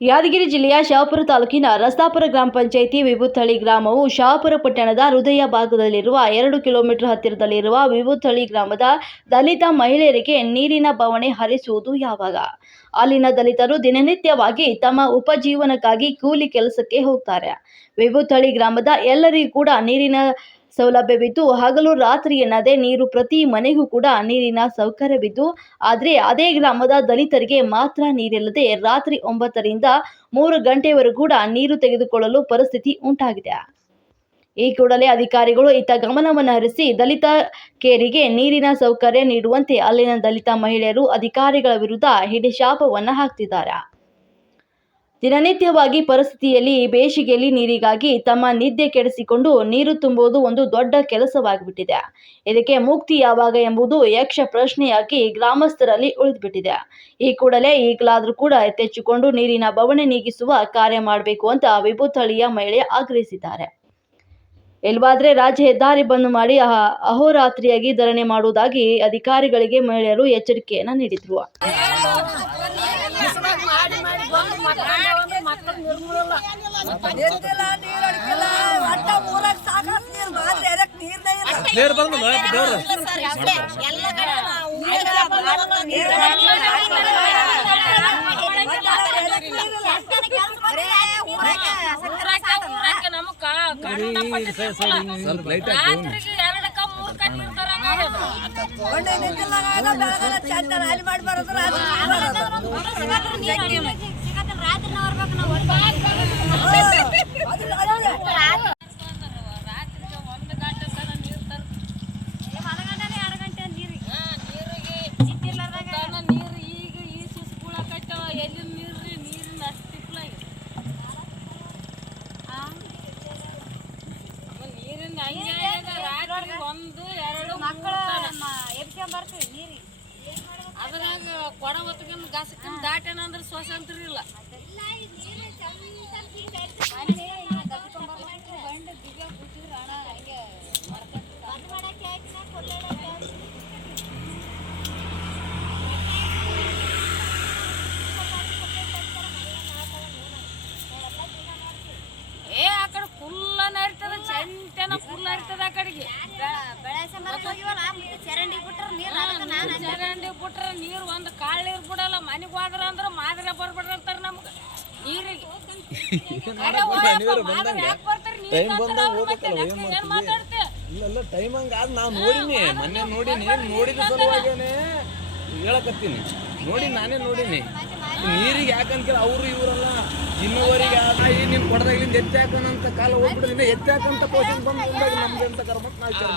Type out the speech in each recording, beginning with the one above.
ಯಾದಗಿರಿ ಜಿಲ್ಲೆಯ ಶಹಾಪುರ ತಾಲೂಕಿನ ರಸ್ತಾಪುರ ಗ್ರಾಮ ಪಂಚಾಯಿತಿ ವಿಭೂತಹಳ್ಳಿ ಗ್ರಾಮವು ಶಹಾಪುರ ಪಟ್ಟಣದ ಹೃದಯ ಭಾಗದಲ್ಲಿರುವ ಎರಡು ಕಿಲೋಮೀಟರ್ ಹತ್ತಿರದಲ್ಲಿರುವ ವಿಭುತ್ಥಳಿ ಗ್ರಾಮದ ದಲಿತ ಮಹಿಳೆಯರಿಗೆ ನೀರಿನ ಬವಣೆ ಹರಿಸುವುದು ಯಾವಾಗ? ಅಲ್ಲಿನ ದಲಿತರು ದಿನನಿತ್ಯವಾಗಿ ತಮ್ಮ ಉಪಜೀವನಕ್ಕಾಗಿ ಕೂಲಿ ಕೆಲಸಕ್ಕೆ ಹೋಗ್ತಾರೆ. ವಿಭೂತಹಳ್ಳಿ ಗ್ರಾಮದ ಎಲ್ಲರಿಗೂ ಕೂಡ ನೀರಿನ ಸೌಲಭ್ಯವಿದ್ದು, ಹಗಲು ರಾತ್ರಿ ಎನ್ನದೇ ನೀರು ಪ್ರತಿ ಮನೆಗೂ ಕೂಡ ನೀರಿನ ಸೌಕರ್ಯವಿದ್ದು, ಆದರೆ ಅದೇ ಗ್ರಾಮದ ದಲಿತರಿಗೆ ಮಾತ್ರ ನೀರಿಲ್ಲದೆ ರಾತ್ರಿ ಒಂಬತ್ತರಿಂದ ಮೂರು ಗಂಟೆವರೆಗೂ ಕೂಡ ನೀರು ತೆಗೆದುಕೊಳ್ಳಲು ಪರಿಸ್ಥಿತಿ ಉಂಟಾಗಿದೆ. ಈ ಕೂಡಲೇ ಅಧಿಕಾರಿಗಳು ಇತ್ತ ಗಮನವನ್ನು ಹರಿಸಿ ದಲಿತ ಕೇರಿಗೆ ನೀರಿನ ಸೌಕರ್ಯ ನೀಡುವಂತೆ ಅಲ್ಲಿನ ದಲಿತ ಮಹಿಳೆಯರು ಅಧಿಕಾರಿಗಳ ವಿರುದ್ಧ ಹಿಡಿಶಾಪವನ್ನು ಹಾಕ್ತಿದ್ದಾರೆ. ದಿನನಿತ್ಯವಾಗಿ ಪರಿಸ್ಥಿತಿಯಲ್ಲಿ ಬೇಸಿಗೆಯಲ್ಲಿ ನೀರಿಗಾಗಿ ತಮ್ಮ ನಿದ್ದೆ ಕೆಡಿಸಿಕೊಂಡು ನೀರು ತುಂಬುವುದು ಒಂದು ದೊಡ್ಡ ಕೆಲಸವಾಗಿಬಿಟ್ಟಿದೆ. ಇದಕ್ಕೆ ಮುಕ್ತಿ ಯಾವಾಗ ಎಂಬುದು ಯಕ್ಷ ಪ್ರಶ್ನೆಯಾಗಿ ಗ್ರಾಮಸ್ಥರಲ್ಲಿ ಉಳಿದುಬಿಟ್ಟಿದೆ. ಈ ಕೂಡಲೇ ಈಗಲಾದರೂ ಕೂಡ ಎತ್ತೆಚ್ಚಿಕೊಂಡು ನೀರಿನ ಬವಣೆ ನೀಗಿಸುವ ಕಾರ್ಯ ಮಾಡಬೇಕು ಅಂತ ವಿಭೂತಹಳ್ಳಿಯ ಮಹಿಳೆ ಆಗ್ರಹಿಸಿದ್ದಾರೆ. ಇಲ್ವಾದ್ರೆ ರಾಜ್ಯ ಹೆದ್ದಾರಿ ಬಂದ್ ಮಾಡಿ ಅಹ- ಅಹೋರಾತ್ರಿಯಾಗಿ ಧರಣಿ ಮಾಡುವುದಾಗಿ ಅಧಿಕಾರಿಗಳಿಗೆ ಮಹಿಳೆಯರು ಎಚ್ಚರಿಕೆಯನ್ನ ನೀಡಿದ್ರು ಮಾಡಿ ಮಾಡಿ ಬಂದು ಮಕ್ಕಳು ಮಕ್ಕಳು ನಿರ್ಮೂಲ ಎದ್ದಿಲ್ಲ ನೀರ್ ಅಡ್ಕಿಲ್ಲ ಒಟ್ಟ ನೀರ್ ಎದಕ್ ನೀರ್ನೇ ಇಲ್ಲ ದೇವ್ರು ಬಂದು ದೇವ್ರು ಎಲ್ಲ ಕಡೆ ನೀರ್ ಸ್ವಲ್ಪ ಲೈಟ್ ಒಳ್ಳೆ ನಿಂತಿಲ್ಲ ಬೆಳಗಾಲ ನೀರಿನ ಅಷ್ಟು ತಿಪ್ಪಲ ನೀರಿನ ಹಂಗೆ ಆಗ್ಯದ. ರಾತ್ರಿ ಒಂದು ಎರಡು ಮಕ್ಕಳು ಅದ್ರಾಗ ಕೊಡ ಹೊತ್ಕೊಂಡ್ ಗಸಕನ್ ದಾಟೇನಂದ್ರ ಸ್ವಾತಂತ್ರ್ಯ ಇಲ್ಲ ಏ ಆ ಕಡೆ ಫುಲ್ಲ ನರಿತದ ಚಂಟನ ಫುಲ್ ನರಿತದ ಆ ಕಡೆಗೆ. ಚರಂಡಿ ಬಿಟ್ರ ನೀರ್ ಚರಂಡಿ ಬಿಟ್ರೆ ನೀರು ಒಂದು ಕಾಳು ನೀರು ಬಿಡಲ್ಲ ಮನೆಗೆ ಹೋದ್ರ ಅಂದ್ರೆ ಮಾದ್ರ ಬರ್ಬಿಡ್ರಿ ಅಂತಾರ ನಮ್ಗೆ. ನೀರಿಗೆ. ಟೈಮ್ ಬಂದಾಗ ಹೋಗ್ಬೇಕಲ್ಲ ಏನ್ ಮಾಡ್ತೀವಿ? ಇಲ್ಲೆಲ್ಲ ಟೈಮ್ ಹಂಗಾದ್ ನಾ ನೋಡಿನಿ ಮೊನ್ನೆ ನೋಡಿನಿ ನೋಡಿದ ಸಲುವಾಗೇನೆ ಹೇಳಕತ್ತೀನಿ. ನೋಡಿ ನಾನೇ ನೋಡಿನಿ. ನೀರಿಗೆ ಯಾಕಂತ ಅವ್ರು ಇವರಲ್ಲ ಇನ್ನೂವರೆಗೆ ಈ ನಿಮ್ ಕೊಡದಾಗ ಇಲ್ಲಿಂದ ಎತ್ತಿ ಹಾಕೋಣಂತ ಕಾಲ ಹೋಗ್ಬಿಡ್ರಿ ಇನ್ನ ಎತ್ತಿ ಹಾಕಂತ ಪೋಷನ್ ಬಂದು ಮುಂದಾಗ ನಮ್ದು ಅಂತ ಕರ್ಮತ್ ನಾವು ವಿಚಾರ.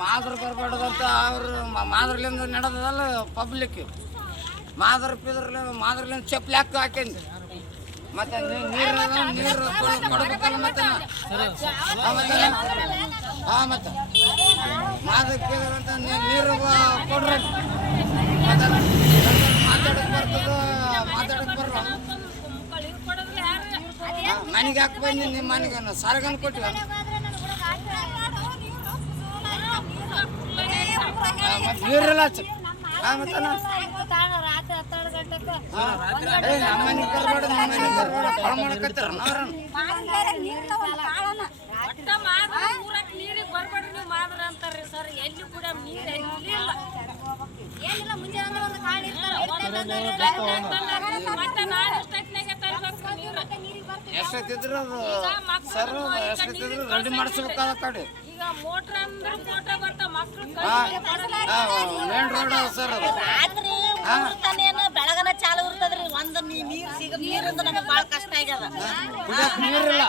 ಮಾದ್ರ ಬರಬಾರ್ದಂತ ಅವ್ರು ಮಾದ್ರಲಿಂದ ನಡೆದದಲ್ಲ ಪಬ್ಲಿಕ್ ಮಾದ್ರ ಪಿದ್ರಲಿಂದ ಮಾದ್ರಲಿಂದ ಚಪ್ಪಲಿ ಹಾಕಿ ಹಾಕಿಂದ ಮತ್ತೆ ನೀ- ನೀರು ನೀರು ಕೊಡ್- ಕೊಡ್ಬೇಕಲ್ಲ ಮತ್ತೆ ಹಾ, ಮತ್ತೆ ಪಿದ್ರಂತ ನೀರು ಕೊಡ್ರಿ. ಮಾತಾಡಕ್ ಬರ್ತದ ಮಾತಾಡಕ್ ಬರ್ರ ನನಗೆ ಹಾಕಿ ಬಂದು ನಿಮ್ಮ ಮನೆಗೆ ಸಾರ್ಗನ್ ಕೊಟ್ಟಿವ ಮತ್ತೆ ನೀರಿಲ್ಲ ಮತ್ತೆ ನಮ್ಮ ಮನೆಗೆ ಬರಬೇಡ ನಮ್ಮ ಮನೆಗೆ ಬರಬೇಡ. ಕಾಳು ಮಾಡಕತ್ತಾರ ನಾವ್ರನ್ನ. ಬರ್ಬೇಡ್ರಿ ನೀವು ಅಂತಾರ್ರಿ ಸರ್. ಎಲ್ಲಿ ಕೂಡ ನೀರ್ ಇಲ್ಲ ಏನಿಲ್ಲ ಮುಂಜಾನೆ ಒಂದು ಕಾಳು ಇರ್ತಾರೆ. ಮತ್ತೆ ನಾಳೆ ತರಬೇಕು ನೀರು. ಅದು? ಸರ್ ಎಷ್ಟೊತ್ತಿದ್ರು ರೆಡಿ ಮಾಡಿಸ್ಬೇಕಾದ ಕಡೆ. ಈಗ ಮೋಟ್ರ್ ಅಂದ್ರೆ ಮೋಟ್ರ್ ಬರ್ತಾವ ಮಕ್ಳು ಮೇನ್ ರೋಡ್ ಸರ್ ಅದು. ರಾತ್ರಿ ತಾನೇನು ಬೆಳಗನ ಚಾಲು ಇರ್ತದ್ರಿ ಒಂದ್ ನೀರ್ ಸಿಗ ನೀರಿಂದ ನಮಗೆ ಬಾಳ ಕಷ್ಟ ಆಗ್ಯದ. ನೀರಿಲ್ಲ.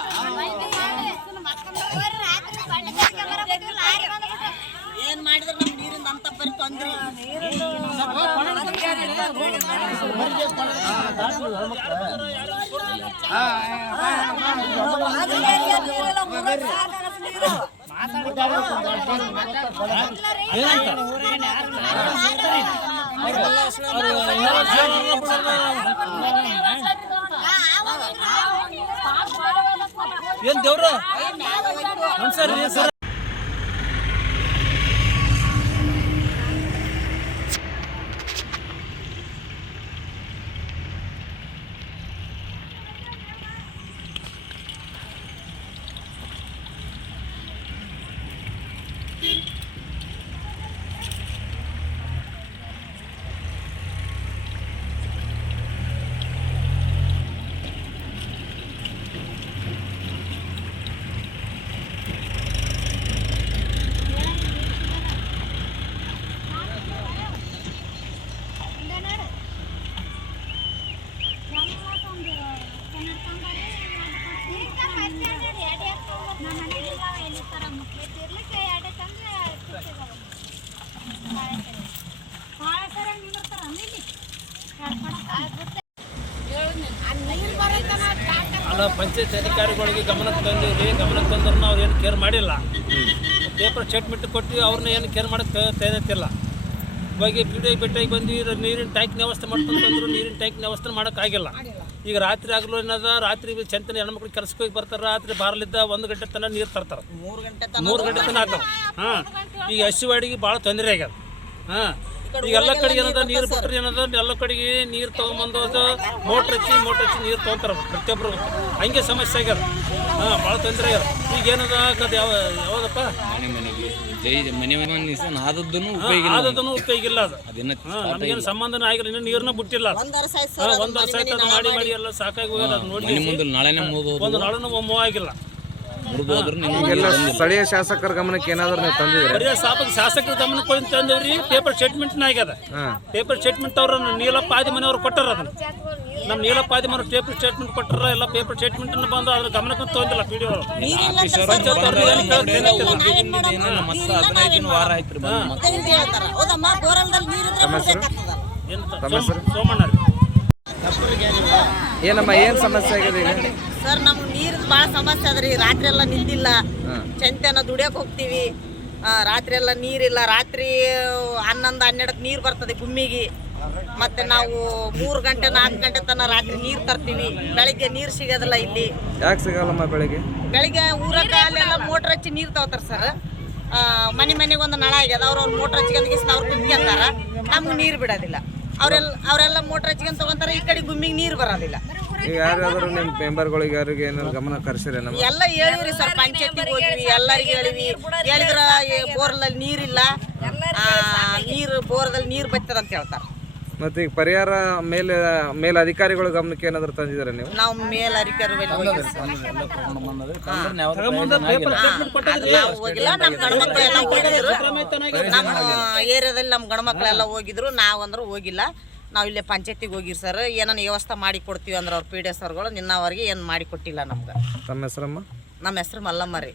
ಏನ್ ದೇವ್ರ? ಸರ್ ಎಲ್ಲ ಪಂಚಾಯತ್ ಅಧಿಕಾರಿಗಳಿಗೆ ಗಮನಕ್ಕೆ ತಂದಿವ್ರಿ. ಗಮನಕ್ಕೆ ತಂದ್ರೂ ಅವ್ರು ಏನು ಕೇರ್ ಮಾಡಿಲ್ಲ. ಪೇಪರ್ ಸ್ಟೇಟ್ಮೆಂಟ್ ಕೊಟ್ಟು ಅವ್ರನ್ನ ಏನು ಕೇರ್ ಮಾಡೋಕ್ಕೆ ತಯಾರತ್ತಿಲ್ಲ ಇವಾಗ ಪಿ ಡಿ ಬಂದು ನೀರಿನ ಟ್ಯಾಂಕ್ ವ್ಯವಸ್ಥೆ ಮಾಡ್ಕೊಂಡು ಬಂದರು ನೀರಿನ ಟ್ಯಾಂಕ್ನ ವ್ಯವಸ್ಥೆ ಮಾಡೋಕ್ಕಾಗಿಲ್ಲ ಈಗ ರಾತ್ರಿ ಆಗಲು ಏನದ ರಾತ್ರಿ ಚಂತನ ಹೆಣ್ಮಕ್ಳು ಕೆಲ್ಸಕ್ಕೆ ಹೋಗಿ ಬರ್ತಾರೆ ರಾತ್ರಿ ಬಾರ್ಲಿದ್ದ ಒಂದು ಗಂಟೆ ತನಕ ನೀರು ತರ್ತಾರೆ. ಮೂರು ಗಂಟೆ ಮೂರು ಗಂಟೆ ತನಕ ಆಗ್ತಾವೆ ಹಾಂ ಈಗ ಹಸಿವಾಡಿಗೆ ಭಾಳ ತೊಂದರೆ ಆಗ್ಯದ. ಹಾಂ ಈಗ ಎಲ್ಲ ಕಡೆ ಏನದ ನೀರು ಬಿಟ್ರೆ ಏನದ ಎಲ್ಲ ಕಡೆಗೆ ನೀರು ತೊಗೊಂಬಂದು ಅದು ಮೋಟ್ರ್ ಹಚ್ಚಿ ಮೋಟ್ರ್ ಹಚ್ಚಿ ನೀರು ತೊಗೊಂತಾರ ಪ್ರತಿಯೊಬ್ಬರು ಹಂಗೆ ಸಮಸ್ಯೆ ಆಗ್ಯಾರ ಹಾಂ ಭಾಳ ತೊಂದರೆ ಆಗ್ಯಾರ ಈಗ ಏನದ ಅದು ಯಾವ ಯಾವ್ದಪ್ಪ? ಮನೆ ಮನೆಗೆ ಜೈ ಮನೆ ಮನೆ ಆದದ್ದನ್ನು ಉಪಯೋಗ ಇಲ್ಲ ಆದದನ್ನು ಉಪಯೋಗ ಇಲ್ಲ ಅದು. ನಮಗೇನು ಸಂಬಂಧನೇ ಆಗಿಲ್ಲ. ಇನ್ನು ನೀರನ್ನ ಬಿಟ್ಟಿಲ್ಲ. ಒಂದ್ ವರ್ಷ ಆಯ್ತು ಒಂದು ವರ್ಷ ಆಯ್ತು ಮಾಡಿ ಮಾಡಿ ಎಲ್ಲ ಸಾಕಾಗಿ ಹೋಗ್ಯದ. ಅದು ನೋಡಿ ಒಂದು ನಾಳನು ಒಮ್ಮೆ ಆಗಿಲ್ಲ. ಈಗೆಲ್ಲ ಸ್ಥಳೀಯ ಶಾಸಕರ ಗಮನಕ್ಕೆ ಏನಾದ್ರು ನೀವು ತಂದಿದ್ರೆ ಬರೀ ಸಾಪ ಶಾಸಕರ ಗಮನಕ್ಕೆ ತಂದೇವ್ರಿ ಪೇಪರ್ ಸ್ಟೇಟ್ಮೆಂಟ್ನ ಆಗ್ಯದ. ಪೇಪರ್ ಸ್ಟೇಟ್ಮೆಂಟ್ ಅವ್ರ ನೀಲಪ್ಪ ಆದಿ ಮನೆಯವರು ಕೊಟ್ಟಾರ ಅದನ್ನ. ನಮ್ಮ ನೀಲಪ್ಪ ಆದಿ ಮನೆಯವರು ಪೇಪರ್ ಸ್ಟೇಟ್ಮೆಂಟ್ ಕೊಟ್ಟಾರ ಎಲ್ಲ ಪೇಪರ್ ಸ್ಟೇಟ್ಮೆಂಟ್ ಬಂದು ಅದ್ರ ಗಮನಕ್ಕೆ ತೊಗೊಂಡಿಲ್ಲ ಪಿ ಡಿ ಅವರು ಪಂಚಾಯತ್ ಅವ್ರು ಏನು ಮತ್ತೆ ಹದಿನೈದು ದಿನ ವಾರ ಆಯ್ತು ರೀ ಬಂದು. ಮತ್ತೆ ಅಂತ ಹೇಳ್ತಾರ ಹೌದಮ್ಮ ಬೋರಲ್ದಲ್ಲಿ ನೀರಿದ್ರೆ ಬೇಕಾಗ್ತದ ಸೋಮಣ್ಣ ರೀ ಏನಮ್ಮ ಏನ್ ಸಮಸ್ಯೆ ಆಗಿದೆ ಈಗ? ಸರ್ ನಮ್ಗೆ ನೀರು ಭಾಳ ಸಮಸ್ಯೆ ಅದ್ರಿ. ರಾತ್ರಿ ಎಲ್ಲ ನಿಂತಿಲ್ಲ ಚಂತೆನ ದುಡಿಯಕ್ಕೆ ಹೋಗ್ತೀವಿ. ಆ, ರಾತ್ರಿ ಎಲ್ಲ ನೀರಿಲ್ಲ ರಾತ್ರಿ ಹನ್ನೊಂದು ಹನ್ನೆರಡಕ್ಕೆ ನೀರು ಬರ್ತದೆ ಗುಮ್ಮಿಗೆ. ಮತ್ತೆ ನಾವು ಮೂರು ಗಂಟೆ ನಾಲ್ಕು ಗಂಟೆ ತನಕ ರಾತ್ರಿ ನೀರು ತರ್ತೀವಿ. ಬೆಳಿಗ್ಗೆ ನೀರು ಸಿಗೋದಿಲ್ಲ ಇಲ್ಲಿ. ಯಾಕೆ ಸಿಗಲ್ಲಮ್ಮ ಬೆಳಿಗ್ಗೆ? ಬೆಳಿಗ್ಗೆ ಊರಕ್ಕೆ ಅಲ್ಲೆಲ್ಲ ಮೋಟ್ರ್ ಹಚ್ಚಿ ನೀರು ತಗೋತಾರ ಸರ್. ಮನೆ ಮನೆಗೆ ಒಂದು ನಳ ಆಗ್ಯದ. ಅವ್ರು ಅವ್ರ ಮೋಟ್ರ್ ಹಚ್ಕೊಂಡ್ ಅವ್ರು ಕುತ್ಕೊಂತಾರ. ನಮ್ಗೆ ನೀರು ಬಿಡೋದಿಲ್ಲ. ಅವರೆಲ್ಲ ಅವರೆಲ್ಲ ಮೋಟ್ರ್ ಹಚ್ಕೊಂಡ್ ತಗೊಂತಾರೆ ಈ ಕಡೆ ಗುಮ್ಮಿಗೆ ನೀರು ಬರೋದಿಲ್ಲ. ಈಗ ನಿಮ್ಮ ಮೆಂಬರ್ಗಳಿಗೆ ಯಾರಿಗೆ ಏನಾದ್ರು ಗಮನ ಕರ್ಸಿರಿ ನಮ್ಮ ಎಲ್ಲ ಹೇಳಿವ್ರಿ ಸರ್ ಪಂಚಾಯತಿಗೆ ಹೋಗಿವಿ ಎಲ್ಲರಿಗೆ ಹೇಳಿವಿ. ಹೇಳಿದ್ರ ಬೋರ್ಲಲ್ಲಿ ನೀರಿಲ್ಲ. ನೀರು ಬೋರ್ದಲ್ಲಿ ನೀರು ಬತ್ತದಂತ ಅಂತ ಹೇಳ್ತಾರೆ. ಮತ್ತೆ ಈಗ ಪರಿಹಾರ ಮೇಲೆ ಮೇಲ್ ಅಧಿಕಾರಿಗಳ ಗಮನಕ್ಕೆ ಏನಾದ್ರು ತಂದಿದ್ದೀರಾ ನೀವು? ನಾವು ಮೇಲ್ ನಾವು ಹೋಗಿಲ್ಲ ನಮ್ಮ ಎಲ್ಲ ಹೋಗಿದ್ರು. ನಮ್ಮ ಏರಿಯಾದಲ್ಲಿ ನಮ್ಮ ಗಂಡ್ಮಕ್ಳೆಲ್ಲ ಹೋಗಿದ್ರು ನಾವಂದ್ರೆ ಹೋಗಿಲ್ಲ. ನಾವು ಇಲ್ಲೇ ಪಂಚಾಯತಿಗೆ ಹೋಗಿರ್ ಸರ್. ಏನನ್ನ ವ್ಯವಸ್ಥೆ ಮಾಡಿ ಕೊಡ್ತೀವಿ ಅಂದ್ರೆ ಅವ್ರ ಪಿ ಡಿ ಎಸ್ ಅವ್ರಗಳು ನಿನ್ನವರೆಗೆ ಏನು ಮಾಡಿ ಕೊಟ್ಟಿಲ್ಲ ನಮ್ಗೆ. ತಮ್ಮ ಹೆಸರಮ್ಮ? ನಮ್ಮ ಹೆಸರು ಮಲ್ಲಮ್ಮ ರೀ.